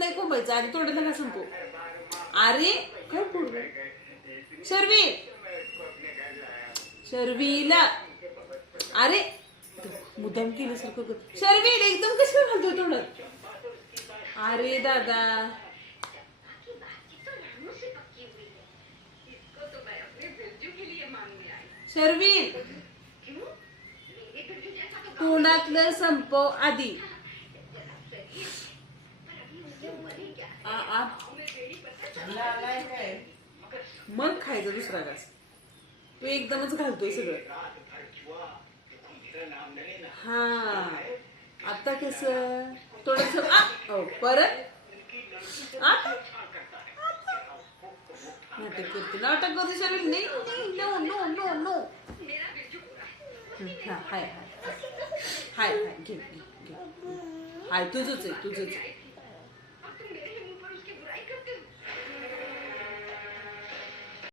नाही कोंबायचं, आधी तोंडाला का संपू. अरे काय पुढे शर्वी, शर्वीला अरे मुद्दाम केल्यासारखं शर्वीला एकदम कसं घालतोय तोंडात. अरे दादा शर्वील तोंडातलं संपव आधी. मग खायचं दुसरा घास. तू एकदमच घालतोय सगळं. हा आता कस थोडस परत नाटक करते, नाटक करते शरीर. नाही नो नो नो नो. हाय हाय हाय हाय घे घे घे. हाय तुझंच आहे तुझंच आहे.